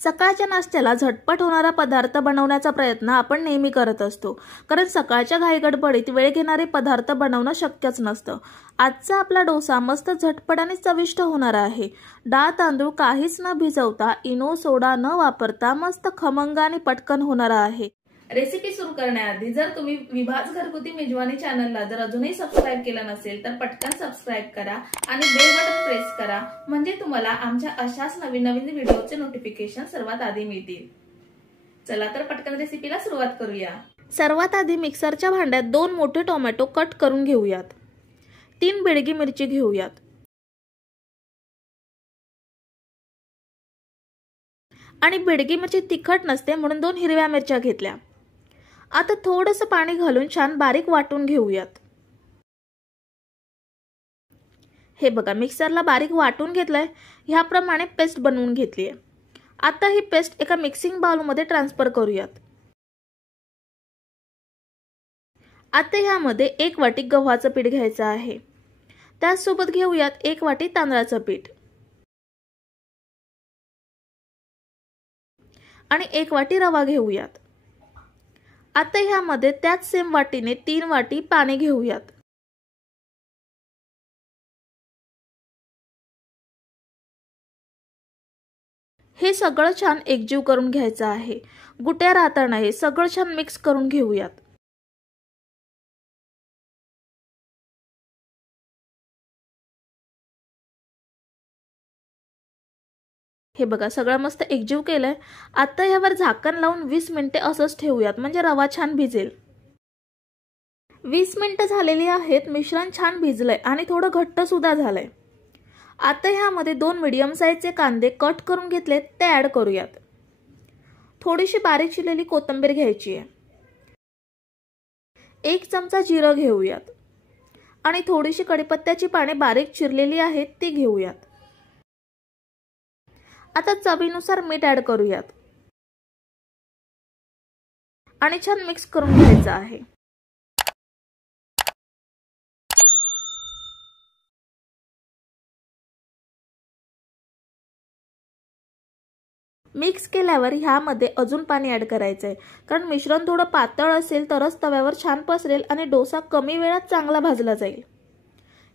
सकाळच्या नाश्त्याला झटपट होणारा पदार्थ बनवण्याचा प्रयत्न आपण नेहमी करत असतो, कारण सकाळच्या घाईगडबडीत वेळ घेणारे पदार्थ बनवणं शक्यच नसतं। आजचा आपला डोसा मस्त झटपट आणि चविष्ट होणार आहे। डाळ तांदूळ काहीच न भिजवता, इनो सोडा न वापरता मस्त खमंग आणि पटकन होणारा आहे। रेसिपी सुरू करण्याआधी जर तुम्ही विभाज घरगुती मेजवानी चॅनलला जर अजूनही सबस्क्राइब केलं नसेल तर पटकन सबस्क्राइब करा आणि बेल बटन प्रेस करा, म्हणजे तुम्हाला आमच्या अशाच नवीन व्हिडिओचे नोटिफिकेशन सर्वात आधी मिळतील। चला तर पटकन रेसिपीला सुरुवात करूया। सर्वात आधी मिक्सरच्या भांड्यात 2 मोठे टोमॅटो कट करून घेऊयात। 3 बेडगी मिरची घेऊयात आणि बेडगी मिरची तिखट नसते म्हणून 2 हिरव्या मिरच्या घेतल्या। आता थोडंसं पाणी घालून छान बारीक वाटून घेऊयात। हे बघा, मिक्सरला बारीक वाटून घेतलंय। ह्याप्रमाणे पेस्ट बनवून घेतली आहे। आता ही पेस्ट एका मिक्सिंग बाउल मध्ये ट्रान्सफर करूयात। आता ह्यामध्ये 1 वाटी गव्हाचं पीठ घ्यायचं आहे। त्यासोबत घेऊयात 1 वाटी तांदळाचं पीठ आणि 1 वाटी रवा घेऊयात। आता ह्यामध्ये त्याच सेम वाटीने 3 वाटी पाणी घेऊयात। हे सगळं छान एकजीव करून घ्यायचं आहे। गुट्या राहता नाही, सगळं छान मिक्स करून घेऊयात। हे बघा, सगळं मस्त एकजीव केलंय। आता यावर झाकण लावून 20 मिनिटे असंच ठेवूयात, म्हणजे रवा छान भिजेल। 20 मिनिटे झालेली आहेत। मिश्रण छान भिजलंय आणि थोडं घट्ट सुद्धा झालंय। आता ह्यामध्ये 2 मीडियम साईजचे कांदे कट करून घेतलेत, ते ऍड करूयात। थोडीशी बारीक चिरलेली कोथिंबीर घ्यायची आहे। 1 चमचा जिरं घेऊयात आणि थोडीशी कढीपत्त्याची पाने बारीक चिरलेली आहेत ती घेऊयात। आता चवीनुसार मीठ ऍड करूयात आणि छान मिक्स करून घ्यायचं आहे। मिक्स केल्यावर ह्यामध्ये अजून पाणी ऍड करायचंय, कारण मिश्रण थोडं पातळ असेल तरच तव्यावर छान पसरेल आणि डोसा कमी वेळात चांगला भाजला जाईल।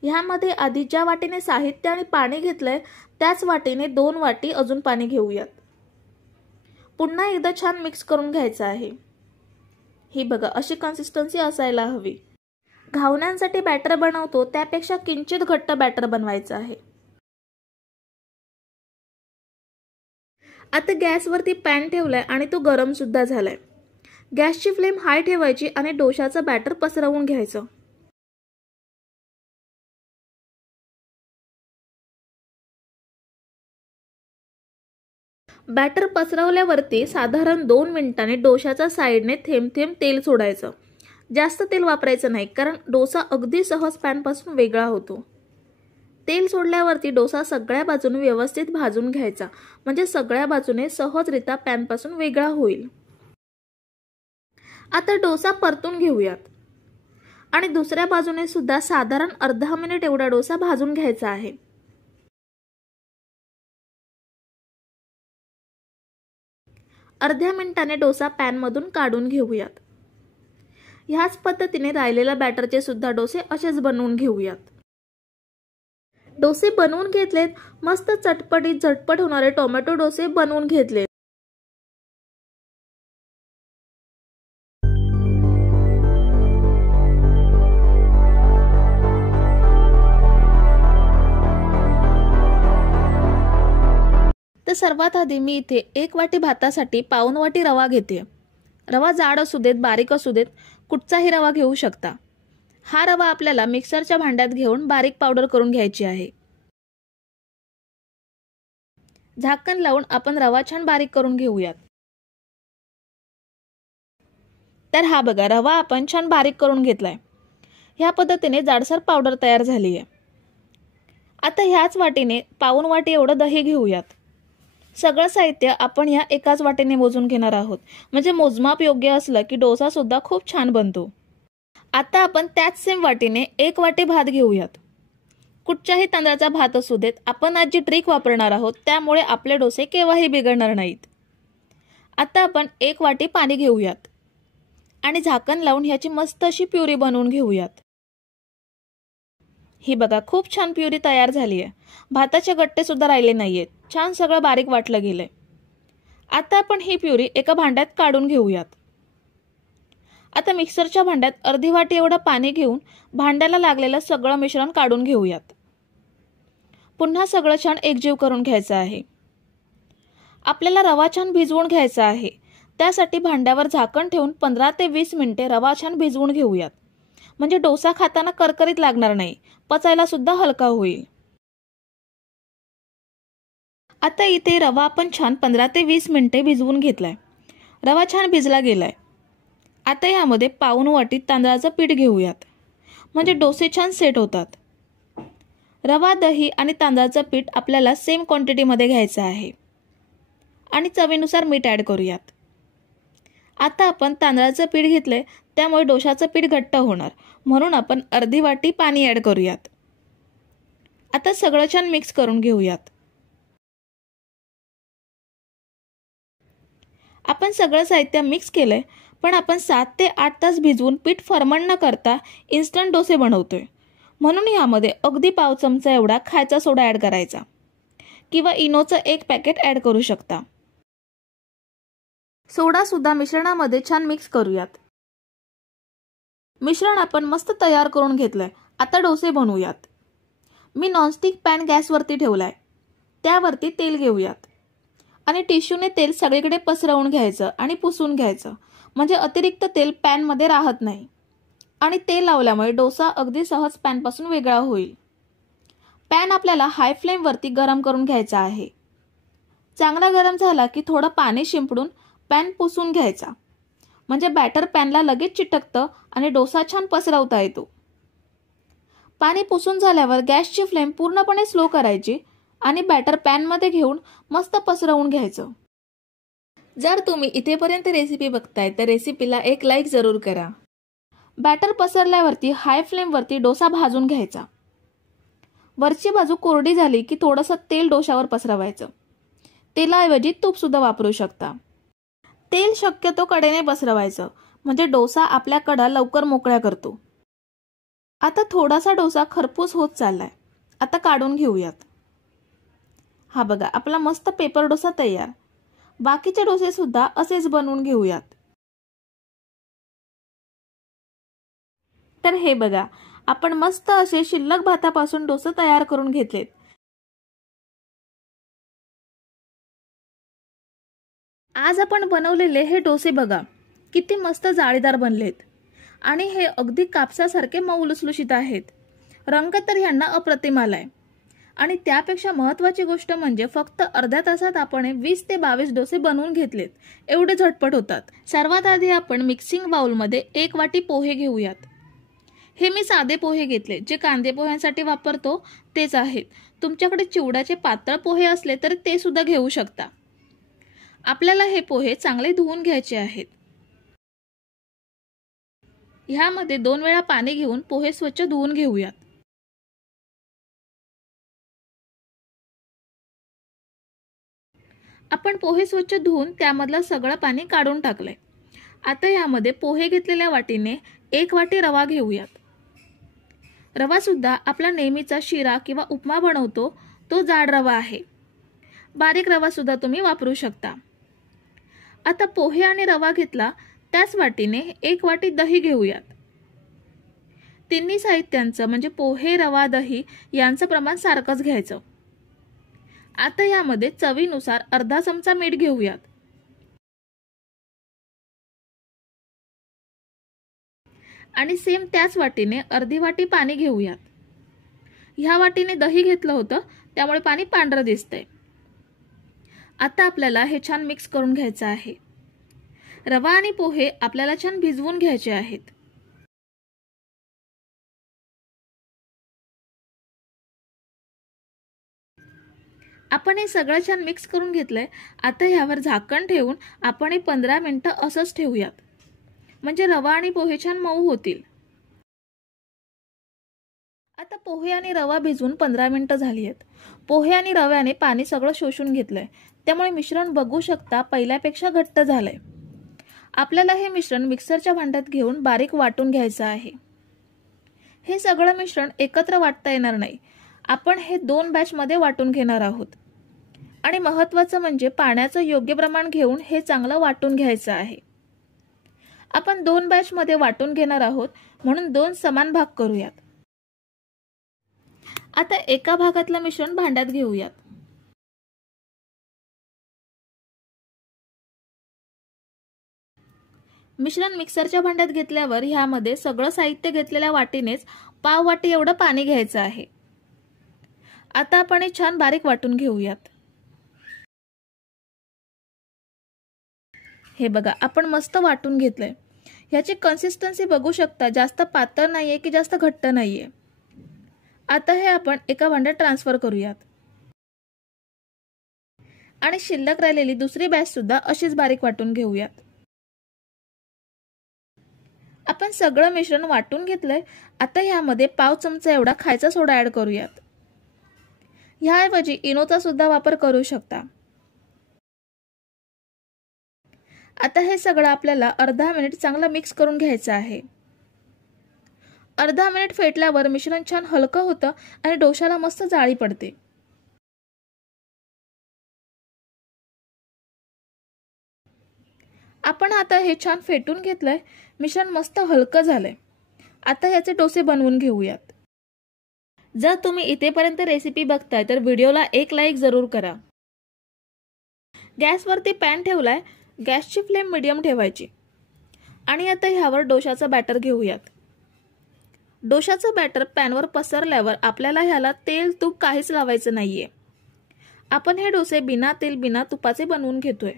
ह्यामध्ये आधी ज्या वाटीने साहित्य आणि पाणी घेतलंय त्याच वाटीने 2 वाटी अजून पाणी घेऊयात। पुन्हा एकदा छान मिक्स करून घ्यायचं आहे। ही बघा, अशी कन्सिस्टन्सी असायला हवी। घावण्यांसाठी बॅटर बनवतो त्यापेक्षा किंचित घट्ट बॅटर बनवायचं आहे। आता गॅसवरती पॅन ठेवलाय आणि तो गरम सुद्धा झालाय। गॅसची फ्लेम हाय ठेवायची आणि डोशाचं बॅटर पसरवून घ्यायचं। बॅटर पसरवल्यावरती साधारण 2 मिनिटांनी डोशाच्या साइडने थेंब थेंब तेल सोडायचं। जास्त तेल वापरायचं नाही, कारण डोसा अगदी सहज पॅन पासून वेगळा होतो। तेल सोडल्यावरती डोसा सगळ्या बाजूने व्यवस्थित भाजून घ्यायचा, म्हणजे सगळ्या बाजूने सहजरित्या पॅन पासून वेगळा होईल। आता डोसा परतून घेऊयात आणि दुसऱ्या बाजूने सुद्धा साधारण अर्धा मिनिट एवढा डोसा भाजून घ्यायचा आहे। अर्ध्या मिनिटाने डोसा पॅन मधून काढून घेऊयात। ह्याच पद्धतीने राहिलेल्या बॅटरचे सुद्धा डोसे असेच बनवून घेऊयात। डोसे बनवून घेतलेत, मस्त चटपटीत झटपट होणारे टोमॅटो डोसे बनवून घेतलेत। तर सर्वात आधी मी इथे 1 वाटी भातासाठी पाऊण वाटी रवा घेते। रवा जाड असू देत, बारीक असू देत, कुठचाही रवा घेऊ शकता। हा रवा आपल्याला मिक्सरच्या भांड्यात घेऊन बारीक पावडर करून घ्यायची आहे। झाकण लावून आपण रवा छान बारीक करून घेऊयात। तर हा बघा, रवा आपण छान बारीक करून घेतलाय। ह्या पद्धतीने जाडसर पावडर तयार झाली आहे। आता ह्याच वाटीने पाऊण वाटी एवढं दही घेऊयात। सगळं साहित्य आपण ह्या एकाच वाटीने मोजून घेणार आहोत, म्हणजे मोजमाप योग्य असलं की डोसा सुद्धा खूप छान बनतो। आता आपण त्याच सेम वाटीने 1 वाटी भात घेऊयात। कुठच्याही तांदळाचा भात असू देत, आपण आज जी ट्रिक वापरणार आहोत त्यामुळे आपले डोसे केव्हाही बिघडणार नाहीत। आता आपण 1 वाटी पाणी घेऊयात आणि झाकण लावून ह्याची मस्त अशी प्युरी बनवून घेऊयात। ही बघा खूप छान प्युरी तयार झाली आहे। भाताचे गट्टे सुद्धा राहिले नाहीयेत, छान सगळं बारीक वाटलं गेलंय। आता आपण ही प्युरी एका भांड्यात काढून घेऊयात। आता मिक्सरच्या भांड्यात अर्धी वाटी एवढं पाणी घेऊन भांड्याला लागलेलं सगळं मिश्रण काढून घेऊयात। पुन्हा सगळं छान एकजीव करून घ्यायचं आहे। आपल्याला रवा छान भिजवून घ्यायचा आहे, त्यासाठी भांड्यावर झाकण ठेवून 15 ते 20 मिनिटे रवा छान भिजवून घेऊयात, म्हणजे डोसा खाताना करकरीत लागणार नाही, पचायला सुद्धा हलका होईल। आता इथे रवा आपण छान 15 ते 20 मिनिटे भिजवून घेतलाय। रवा छान भिजला गेलाय। आता यामध्ये पाऊण वाटी तांदळाचं पीठ घेऊयात, म्हणजे डोसे छान सेट होतात। रवा, दही आणि तांदळाचं पीठ आपल्याला सेम क्वांटिटीमध्ये घ्यायचं आहे आणि चवीनुसार मीठ ॲड करूयात। आता आपण तांदळाचं पीठ घेतले, त्यामुळे डोशाचं पीठ घट्ट होणार, म्हणून आपण अर्धी वाटी पाणी ॲड करूयात। आता सगळं छान मिक्स करून घेऊयात। आपण सगळं साहित्य मिक्स केलंय, पण आपण 7 ते 8 तास भिजवून पीठ फर्मंट न करता इन्स्टंट डोसे बनवतोय, म्हणून यामध्ये अगदी पाव चमचा एवढा खायचा सोडा ॲड करायचा किंवा इनोचं 1 पॅकेट ॲड करू शकता। सोडा सुद्धा मिश्रणामध्ये छान मिक्स करूयात। मिश्रण आपण मस्त तयार करून घेतलंय। आता डोसे बनवूयात। मी नॉनस्टिक पॅन गॅसवरती ठेवलाय, त्यावरती तेल घेऊयात आणि टिश्यूने तेल सगळीकडे पसरवून घ्यायचं आणि पुसून घ्यायचं, म्हणजे अतिरिक्त तेल पॅनमध्ये राहत नाही आणि तेल लावल्यामुळे डोसा अगदी सहज पॅनपासून वेगळा होईल। पॅन आपल्याला हाय फ्लेमवरती गरम करून घ्यायचा आहे। चांगला गरम झाला की थोडं पाणी शिंपडून पॅन पुसून घ्यायचा, म्हणजे बॅटर पॅनला लगेच चिटकतं आणि डोसा छान पसरवता येतो। पाणी पुसून झाल्यावर गॅसची फ्लेम पूर्णपणे स्लो करायची आणि बॅटर पॅनमध्ये घेऊन मस्त पसरवून घ्यायचं। जर तुम्ही इथेपर्यंत रेसिपी बघताय तर रेसिपीला एक लाईक जरूर करा। बॅटर पसरल्यावरती हाय फ्लेमवरती डोसा भाजून घ्यायचा। वरची बाजू कोरडी झाली की थोडंसं तेल डोशावर पसरवायचं। तेलाऐवजी तूप सुद्धा वापरू शकता। तेल शक्यतो कडेने पसरवायचं, म्हणजे डोसा आपल्या कडा लवकर मोकळ्या करतो। आता थोडासा डोसा खरपूस होत चाललाय, आता काढून घेऊयात। हा बघा आपला मस्त पेपर डोसा तयार। बाकीचे डोसे सुद्धा असेच बनवून घेऊयात। तर हे बघा, आपण मस्त असे शिल्लक भातापासून डोसे तयार करून घेतलेत। आज आपण बनवलेले हे डोसे बघा किती मस्त जाळीदार बनलेत आणि हे अगदी कापसासारखे मऊ लुसलुशीत आहेत। रंग तर यांना अप्रतिम आलाय आणि त्यापेक्षा महत्त्वाची गोष्ट म्हणजे फक्त अर्ध्या तासात आपण 20 ते 22 डोसे बनवून घेतलेत। एवढे झटपट होतात। सर्वात आधी आपण मिक्सिंग बाउलमध्ये 1 वाटी पोहे घेऊयात। हे मी साधे पोहे घेतले, जे कांदे पोह्यांसाठी वापरतो तेच आहेत। तुमच्याकडे चिवड्याचे पातळ पोहे असले तर ते सुद्धा घेऊ शकता। आपल्याला हे पोहे चांगले धुवून घ्यायचे आहेत। ह्यामध्ये 2 वेळा पाणी घेऊन पोहे स्वच्छ धुवून घेऊयात। आपण पोहे स्वच्छ धुवून त्यामधलं सगळं पाणी काढून टाकलंय। आता यामध्ये पोहे घेतलेल्या वाटीने 1 वाटी रवा घेऊयात। रवा सुद्धा आपला नेहमीचा शिरा किंवा उपमा बनवतो तो जाड रवा आहे। बारीक रवा सुद्धा तुम्ही वापरू शकता। आता पोहे आणि रवा घेतला, त्याच वाटीने 1 वाटी दही घेऊयात। तिन्ही साहित्यांचं म्हणजे पोहे, रवा, दही यांचं प्रमाण सारखंच घ्यायचं। आता यामध्ये चवीनुसार अर्धा चमचा मीठ घेऊयात। आणि सेम त्याच वाटीने अर्धी वाटी पाणी घेऊयात। ह्या वाटीने दही घेतलं होतं, त्यामुळे पाणी पांढरं दिसतंय। आता आपल्याला हे छान मिक्स करून घ्यायचं आहे। रवा आणि पोहे आपल्याला छान भिजवून घ्यायचे आहेत। आपण हे सगळं छान मिक्स करून घेतलंय। आता ह्यावर झाकण ठेवून आपण हे 15 मिनिटं असंच ठेवूयात, म्हणजे रवा आणि पोहे छान मऊ होतील। आता पोहे आणि रवा भिजवून 15 मिनिटं झाली आहेत। पोहे आणि रव्याने पाणी सगळं शोषून घेतलंय, त्यामुळे मिश्रण बघू शकता पहिल्यापेक्षा घट्ट झालंय। आपल्याला हे मिश्रण मिक्सरच्या भांड्यात घेऊन बारीक वाटून घ्यायचं आहे। हे सगळं मिश्रण एकत्र वाटता येणार नाही, आपण हे 2 बॅचमध्ये वाटून घेणार आहोत। आणि महत्त्वाचं म्हणजे पाण्याचं योग्य प्रमाण घेऊन हे चांगलं वाटून घ्यायचं आहे। आपण 2 बॅचमध्ये वाटून घेणार आहोत, म्हणून 2 समान भाग करूयात। आता एका भागातलं मिश्रण भांड्यात घेऊयात। मिश्रण मिक्सरच्या भांड्यात घेतल्यावर ह्यामध्ये सगळं साहित्य घेतलेल्या वाटीनेच पाव वाटी एवढं पाणी घ्यायचं आहे। आता आपण हे छान बारीक वाटून घेऊयात। हे बघा, आपण मस्त वाटून घेतलंय। ह्याची कन्सिस्टन्सी बघू शकता, जास्त पातळ नाहीये की जास्त घट्ट नाहीये। आता हे आपण एका भांड्यात ट्रान्सफर करूयात आणि शिल्लक राहिलेली दुसरी बॅच सुद्धा अशीच बारीक वाटून घेऊयात। आपण सगळं मिश्रण वाटून घेतलंय। आता ह्यामध्ये पाव चमचा एवढा खायचा सोडा ऍड करूयात। ह्याऐवजी इनोचा सुद्धा वापर करू शकता। आता हे सगळं आपल्याला अर्धा मिनिट चांगलं मिक्स करून घ्यायचं आहे। अर्धा मिनिट फेटल्यावर मिश्रण छान हलकं होतं आणि डोशाला मस्त जाळी पडते। आपण आता हे छान फेटून घेतलंय, मिश्रण मस्त हलकं झालंय। आता याचे डोसे बनवून घेऊयात। जर तुम्ही इथेपर्यंत रेसिपी बघताय तर व्हिडिओला एक लाईक जरूर करा। गॅसवरती पॅन ठेवलाय, गॅसची फ्लेम मीडियम ठेवायची आणि आता ह्यावर डोशाचं बॅटर घेऊयात। डोशाचं बॅटर पॅनवर पसरल्यावर आपल्याला ह्याला तेल तूप काहीच लावायचं नाहीये। आपण हे डोसे बिना तेल बिना तुपाचे बनवून घेतोय।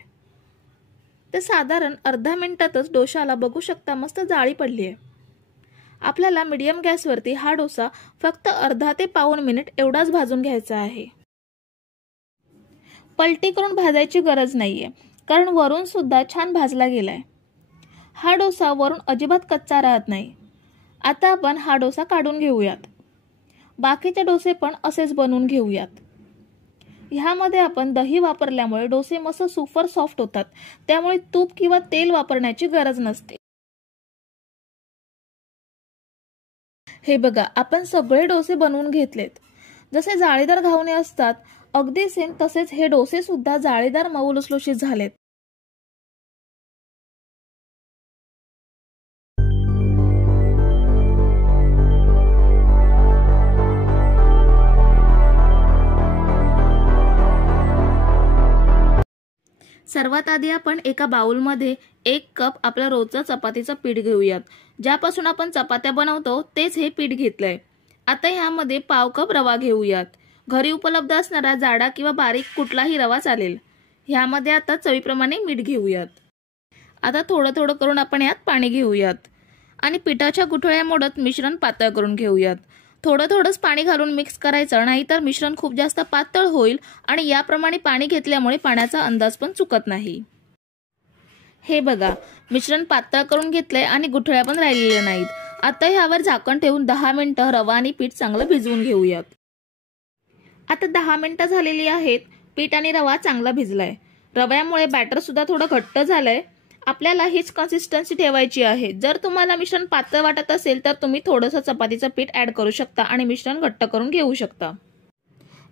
तर साधारण अर्धा मिनिटातच डोशाला बघू शकता मस्त जाळी पडली आहे। आपल्याला मीडियम गॅसवरती हा डोसा फक्त अर्धा ते पाऊण मिनिट एवढाच भाजून घ्यायचा आहे। पलटी करून भाजायची गरज नाहीये, कारण वरून सुद्धा छान भाजला गेलाय। हा डोसा वरून अजिबात कच्चा राहत नाही। आता आपण हा डोसा काढून घेऊयात। बाकीचे डोसे पण असेच बनवून घेऊयात। ह्यामध्ये आपण दही वापरल्यामुळे डोसे मस्त सुपर सॉफ्ट होतात, त्यामुळे तूप किंवा तेल वापरण्याची गरज नसते। हे बघा, आपण सगळे डोसे बनवून घेतलेत। जसे जाळीदार घावणे असतात अगदी सेम तसेच हे डोसे सुद्धा जाळीदार मऊ लुसलुशीत झालेत। सर्वात आधी आपण एका बाउलमध्ये 1 कप आपलं रोजचं चपातीचं पीठ घेऊयात। ज्यापासून आपण चपात्या बनवतो तेच हे पीठ घेतलंय। आता ह्यामध्ये पाव कप रवा घेऊयात। घरी उपलब्ध असणारा जाडा किंवा बारीक कुठलाही रवा चालेल। ह्यामध्ये आता चवीप्रमाणे मीठ घेऊयात। आता थोडं थोडं करून आपण यात पाणी घेऊयात आणि पिठाच्या गुठळ्या मोडत मिश्रण पातळ करून घेऊयात। थोडं थोडंच पाणी घालून मिक्स करायचं, नाहीतर मिश्रण खूप जास्त पातळ होईल आणि याप्रमाणे पाणी घेतल्यामुळे पाण्याचा अंदाज पण चुकत नाही। हे बघा, मिश्रण पातळ करून घेतलंय आणि गुठळ्या पण राहिलेल्या नाहीत। आता ह्यावर झाकण ठेवून 10 मिनिटं रवा आणि पीठ चांगलं भिजवून घेऊयात। आता 10 मिनिटं झालेली आहेत। पीठ आणि रवा चांगला भिजलाय। रव्यामुळे बॅटर सुद्धा थोडं घट्ट झालंय। आपल्याला हीच कन्सिस्टन्सी ठेवायची आहे। जर तुम्हाला मिश्रण पातळ वाटत असेल तर तुम्ही थोडंसं चपातीचं पीठ ऍड करू शकता आणि मिश्रण घट्ट करून घेऊ शकता।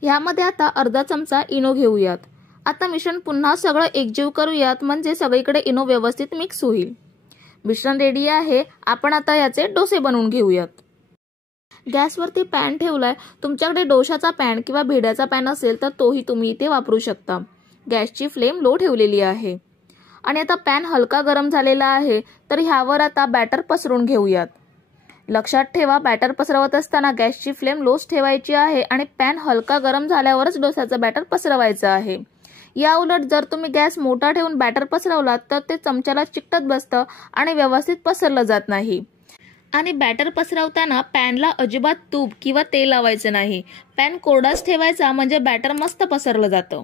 यामध्ये आता अर्धा चमचा इनो घेऊयात। आता मिश्रण पुन्हा सगळं एकजीव करूयात, म्हणजे सगळीकडे इनो व्यवस्थित मिक्स होईल। मिश्रण रेडी आहे। आपण आता याचे डोसे बनवून घेऊयात। गॅसवरती पॅन ठेवलाय। तुमच्याकडे डोशाचा पॅन किंवा भिड्याचा पॅन असेल तर तोही तुम्ही इथे वापरू शकता। गॅसची फ्लेम लो ठेवलेली आहे आणि आता पॅन हलका गरम झालेला आहे, तर ह्यावर आता बॅटर पसरून घेऊयात। लक्षात ठेवा, बॅटर पसरवत असताना गॅसची फ्लेम लोच ठेवायची आहे आणि पॅन हलका गरम झाल्यावरच डोस्याचं बॅटर पसरवायचं आहे। या उलट जर तुम्ही गॅस मोठा ठेवून बॅटर पसरवलात तर ते चमच्याला चिकटत बसतं आणि व्यवस्थित पसरलं जात नाही। आणि बॅटर पसरवताना पॅनला अजिबात तूप किंवा तेल लावायचं नाही। पॅन कोरडाच ठेवायचा, म्हणजे बॅटर मस्त पसरलं जातं।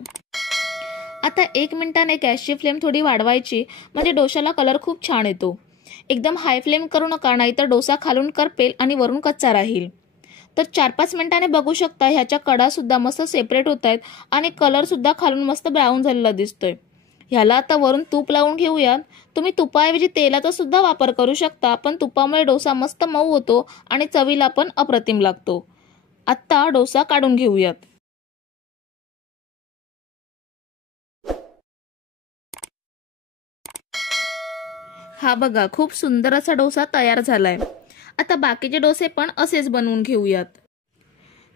आता 1 मिनिटाने गॅसची फ्लेम थोडी वाढवायची, म्हणजे डोशाला कलर खूप छान येतो। एकदम हाय फ्लेम करू नका, नाहीतर डोसा खालून करपेल आणि वरून कच्चा राहील। तर 4-5 मिनिटांनी बघू शकता ह्याच्या कडा सुद्धा मस्त सेपरेट होत आहेत आणि कलर सुद्धा खालून मस्त ब्राऊन झालेला दिसतोय। ह्याला आता वरून तूप लावून घेऊयात। तुम्ही तुपाऐवजी तेलाचा सुद्धा वापर करू शकता, पण तुपामुळे डोसा मस्त मऊ होतो आणि चवीला पण अप्रतिम लागतो। आता डोसा काढून घेऊयात। हा बघा, खूप सुंदर असा डोसा तयार झालाय। आता बाकीचे डोसे पण असेच बनवून घेऊयात।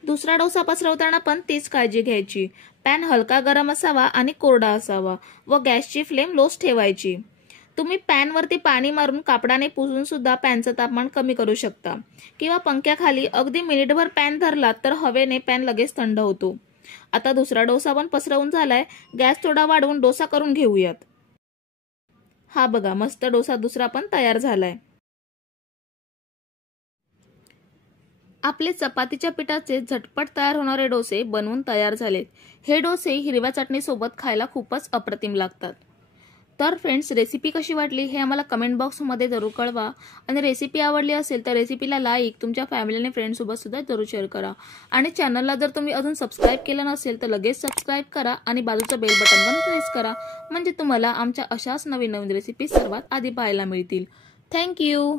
दुसरा डोसा पसरवताना पण तीच काळजी घ्यायची। पॅन हलका गरम असावा आणि कोरडा असावा व गॅसची फ्लेम लोच ठेवायची। तुम्ही पॅनवरती पाणी मारून कापडाने पुसून सुद्धा पॅनचं तापमान कमी करू शकता किंवा पंख्याखाली अगदी मिनिटभर पॅन धरला तर हवेने पॅन लगेच थंड होतो। आता दुसरा डोसा पण पसरवून झालाय। गॅस थोडा वाढवून डोसा करून घेऊयात। हा बघा, मस्त डोसा दुसरा पण तयार झालाय। आपले चपातीच्या पिठाचे झटपट तयार होणारे डोसे बनवून तयार झालेत। हे डोसे हिरव्या चटणी सोबत खायला खूपच अप्रतिम लागतात। तर फ्रेंड्स, रेसिपी कशी वाटली हे आम्हाला कमेंट बॉक्समध्ये जरूर कळवा आणि रेसिपी आवडली असेल तर रेसिपीला लाईक, तुमच्या फॅमिली आणि फ्रेंड्स सोबत सुद्धा जरूर शेअर करा आणि चॅनलला जर तुम्ही अजून सबस्क्राइब केलं नसेल तर लगेच सबस्क्राइब करा आणि बाजूचं बेल बटन पण प्रेस करा, म्हणजे तुम्हाला आमच्या अशाच नवीन नवीन रेसिपी सर्वात आधी पाहायला मिळतील। थँक्यू।